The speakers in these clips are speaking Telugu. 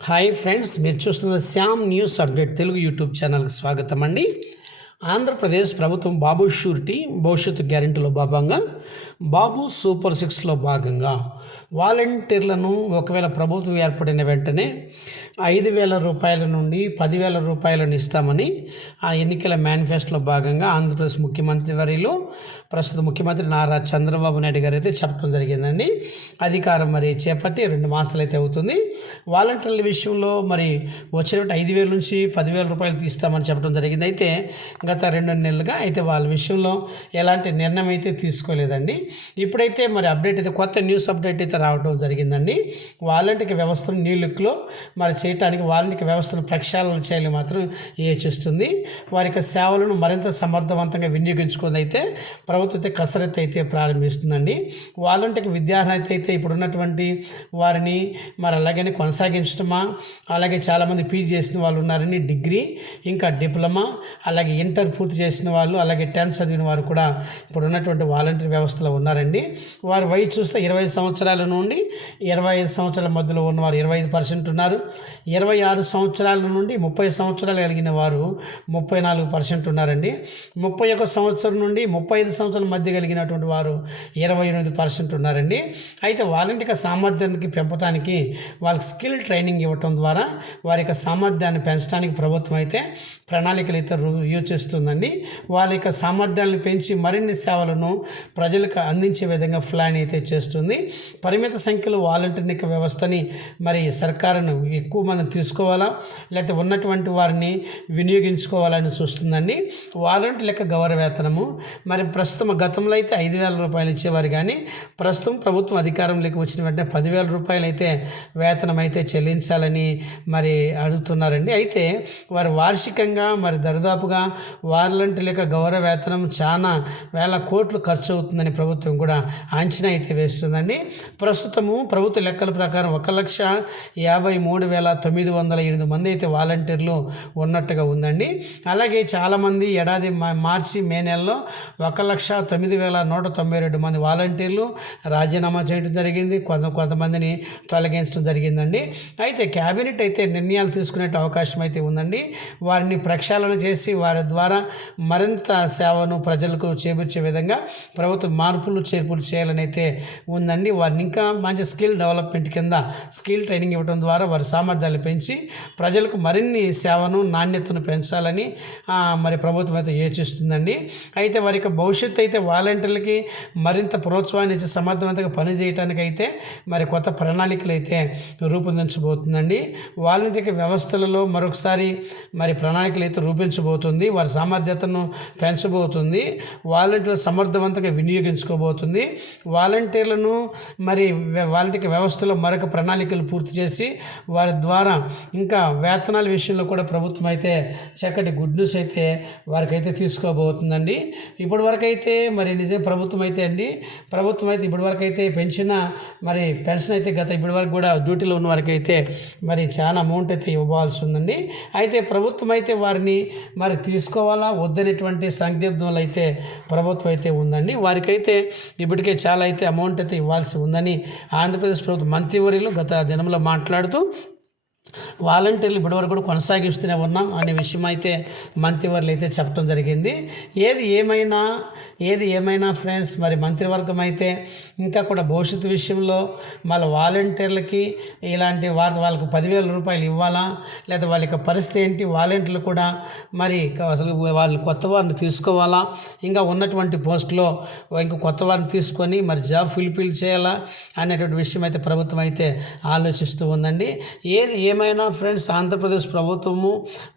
హాయ్ ఫ్రెండ్స్, మీరు చూస్తున్న Shyam news update Telugu YouTube ఛానల్కి స్వాగతం అండి. ఆంధ్రప్రదేశ్ ప్రభుత్వం బాబు షూరిటీ భవిష్యత్తు గ్యారెంటీలో భాగంగా బాబు సూపర్ సిక్స్లో భాగంగా వాలంటీర్లను ఒకవేళ ప్రభుత్వం ఏర్పడిన వెంటనే 5,000 రూపాయల నుండి 10,000 రూపాయలను ఇస్తామని ఆ ఎన్నికల మేనిఫెస్టోలో భాగంగా ఆంధ్రప్రదేశ్ ముఖ్యమంత్రి వర్యులు ప్రస్తుత ముఖ్యమంత్రి నారా చంద్రబాబు నాయుడు గారు అయితే చెప్పడం జరిగిందండి. అధికారం మరి చేపట్టి 2 మాసాలు అయితే అవుతుంది. వాలంటీర్ల విషయంలో మరి వచ్చినట్టు 5,000 నుంచి 10,000 రూపాయలు తీస్తామని చెప్పడం జరిగింది. అయితే గత 2 నెలలుగా అయితే వాళ్ళ విషయంలో ఎలాంటి నిర్ణయం అయితే తీసుకోలేదండి. ఇప్పుడైతే మరి అప్డేట్ అయితే కొత్త న్యూస్ అప్డేట్ అయితే రావడం జరిగిందండి. వాలంటీర్ వ్యవస్థను న్యూ లుక్లో మరి చేయడానికి వాలంటీర్ వ్యవస్థను ప్రక్షాళన చేయాలని మాత్రం యోచిస్తుంది. వారి యొక్క సేవలను మరింత సమర్థవంతంగా వినియోగించుకుంది అయితే ప్రభుత్వం అయితే కసరత్తు అయితే ప్రారంభిస్తుందండి. వాలంటీర్ విద్యార్హత అయితే ఇప్పుడున్నటువంటి వారిని మరి అలాగని కొనసాగించడమా, అలాగే చాలామంది పీజీ చేసిన వాళ్ళు ఉన్నారని, డిగ్రీ ఇంకా డిప్లొమా అలాగే ఇంటర్ పూర్తి చేసిన వాళ్ళు అలాగే 10th చదివిన వారు కూడా ఇప్పుడు ఉన్నటువంటి వాలంటీర్ వ్యవస్థలో ఉన్నారండి. వారి వయసు చూస్తే 20 సంవత్సరాల నుండి 25 సంవత్సరాల మధ్యలో ఉన్నవారు 25% ఉన్నారు. 26 సంవత్సరాల నుండి 30 సంవత్సరాలు కలిగిన వారు 34% ఉన్నారండి. 31 సంవత్సరం నుండి 35 సంవత్సరాల మధ్య కలిగినటువంటి వారు 28% ఉన్నారండి. అయితే వాలంటీర్ సామర్థ్యానికి పెంపడానికి వాళ్ళకి స్కిల్ ట్రైనింగ్ ఇవ్వటం ద్వారా వారి యొక్క సామర్థ్యాన్ని పెంచడానికి ప్రభుత్వం అయితే ప్రణాళికలు అయితే యోచిస్తుందండి. వాళ్ళ యొక్క సామర్థ్యాలను పెంచి మరిన్ని సేవలను ప్రజలకు అందించే విధంగా ప్లాన్ అయితే చేస్తుంది. పరిమిత సంఖ్యలో వాలంటీర్ వ్యవస్థని మరి సర్కారును ఎక్కువ మందిని తీసుకోవాలా లేకపోతే ఉన్నటువంటి వారిని వినియోగించుకోవాలని చూస్తుందండి. వాలంటీర్ లెక్క గౌరవ వేతనము మరి ప్రస్తుతం గతంలో అయితే 5,000 రూపాయలు ఇచ్చేవారు, కానీ ప్రస్తుతం ప్రభుత్వం అధికారంలోకి వచ్చిన వెంటనే 10,000 రూపాయలు అయితే వేతనం అయితే చెల్లించాలని మరి అడుగుతున్నారండి. అయితే వారు వార్షికంగా మరి దరిదాపుగా వాలంటీర్ లెక్క గౌరవ వేతనం చాలా వేల కోట్లు ఖర్చు అవుతుందని ప్రభుత్వం కూడా అంచనా అయితే వేస్తుందండి. ప్రస్తుతము ప్రభుత్వ లెక్కల ప్రకారం 1,53,908 మంది అయితే వాలంటీర్లు ఉన్నట్టుగా ఉందండి. అలాగే చాలామంది ఏడాది మార్చి మే నెలలో 1,09,192 మంది వాలంటీర్లు రాజీనామా చేయడం జరిగింది. కొంతమందిని తొలగించడం జరిగిందండి. అయితే క్యాబినెట్ అయితే నిర్ణయాలు తీసుకునే అవకాశం అయితే ఉందండి. వారిని ప్రక్షాళన చేసి వారి ద్వారా మరింత సేవను ప్రజలకు చేకూర్చే విధంగా ప్రభుత్వం మార్పులు చేర్పులు చేయాలని అయితే ఉందండి. వారిని ఇంకా మంచి స్కిల్ డెవలప్మెంట్ కింద స్కిల్ ట్రైనింగ్ ఇవ్వడం ద్వారా వారి సామర్థ్యాలు పెంచి ప్రజలకు మరిన్ని సేవను నాణ్యతను పెంచాలని మరి ప్రభుత్వం అయితే యోచిస్తుందండి. అయితే వారి యొక్క భవిష్యత్తు అయితే వాలంటీర్లకి మరింత ప్రోత్సాహాన్ని ఇచ్చి సమర్థవంతంగా పనిచేయడానికి అయితే మరి కొత్త ప్రణాళికలు అయితే రూపొందించబోతుందండి. వాలంటీర్ వ్యవస్థలలో మరొకసారి మరి ప్రణాళికలు అయితే రూపించబోతుంది. వారి సామర్థ్యతను పెంచబోతుంది. వాలంటీర్లు సమర్థవంతంగా వినియోగించుకోబోతుంది. వాలంటీర్లను మరి వాలంటీర్ వ్యవస్థలో మరొక ప్రణాళికలు పూర్తి చేసి వారి ద్వారా ఇంకా వేతనాల విషయంలో కూడా ప్రభుత్వం అయితే చక్కటి గుడ్ న్యూస్ అయితే వారికైతే తీసుకోబోతుందండి. ఇప్పటి వరకు అయితే మరి నిజం ప్రభుత్వం అయితే ఇప్పటి వరకు అయితే పెన్షన్ అయితే ఇప్పటి వరకు కూడా డ్యూటీలో ఉన్న వారికి అయితే మరి చాలా అమౌంట్ అయితే ఇవ్వాల్సి ఉందండి. అయితే ప్రభుత్వం అయితే వారిని మరి తీసుకోవాలా వద్దనేటువంటి సందిగ్ధంలో అయితే ప్రభుత్వం అయితే ఉందండి. వారికైతే ఇప్పటికే చాలా అయితే అమౌంట్ అయితే ఇవ్వాల్సి ఉందని ఆంధ్రప్రదేశ్ ప్రభుత్వ మంత్రివర్యులు గత దినంలో మాట్లాడుతూ వాలంటీర్లు ఇప్పటివరకు కూడా కొనసాగిస్తూనే ఉన్నాం అనే విషయం అయితే మంత్రివర్యులు అయితే చెప్పడం జరిగింది. ఏది ఏమైనా ఫ్రెండ్స్ మరి మంత్రివర్గం అయితే ఇంకా కూడా భవిష్యత్తు విషయంలో మళ్ళీ వాలంటీర్లకి ఇలాంటి వాళ్ళకు 10,000 రూపాయలు ఇవ్వాలా లేదా వాళ్ళ యొక్క పరిస్థితి ఏంటి, వాలంటీర్లు కూడా మరి అసలు వాళ్ళు కొత్త వారిని తీసుకోవాలా, ఇంకా ఉన్నటువంటి పోస్టులో ఇంకా కొత్త వారిని తీసుకొని మరి జాబ్ ఫుల్ఫిల్ చేయాలా అనేటువంటి విషయం అయితే ప్రభుత్వం అయితే ఆలోచిస్తూ ఉందండి. ఏమైనా ఫ్రెండ్స్ ఆంధ్రప్రదేశ్ ప్రభుత్వము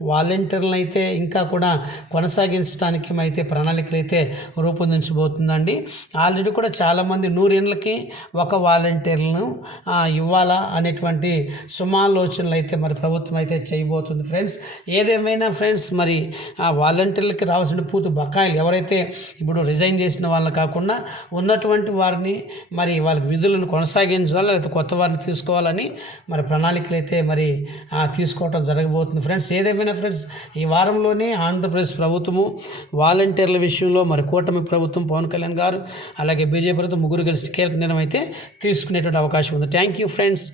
వాలంటీర్లను అయితే ఇంకా కూడా కొనసాగించడానికి అయితే ప్రణాళికలు అయితే రూపొందించబోతుందండి. ఆల్రెడీ కూడా చాలామంది 100 ఏళ్ళకి ఒక వాలంటీర్లను ఇవ్వాలా అనేటువంటి సుమాలోచనలు అయితే మరి ప్రభుత్వం అయితే చేయబోతుంది ఫ్రెండ్స్. ఏదేమైనా ఫ్రెండ్స్ మరి ఆ వాలంటీర్లకి రావాల్సిన పూర్తి బకాయిలు ఎవరైతే ఇప్పుడు రిజైన్ చేసిన వాళ్ళని కాకుండా ఉన్నటువంటి వారిని మరి వాళ్ళ విధులను కొనసాగించాలి లేకపోతే కొత్త వారిని తీసుకోవాలని మరి ప్రణాళికలు అయితే మరి తీసుకోవటం జరగబోతుంది ఫ్రెండ్స్. ఏదేమైనా ఫ్రెండ్స్ ఈ వారంలోనే ఆంధ్రప్రదేశ్ ప్రభుత్వము వాలంటీర్ల విషయంలో మరి కూటమి ప్రభుత్వం పవన్ కళ్యాణ్ గారు అలాగే బీజేపీ ప్రభుత్వం ముగ్గురు కలిసి కీలక నిర్ణయం అయితే తీసుకునేటువంటి అవకాశం ఉంది. Thank you friends.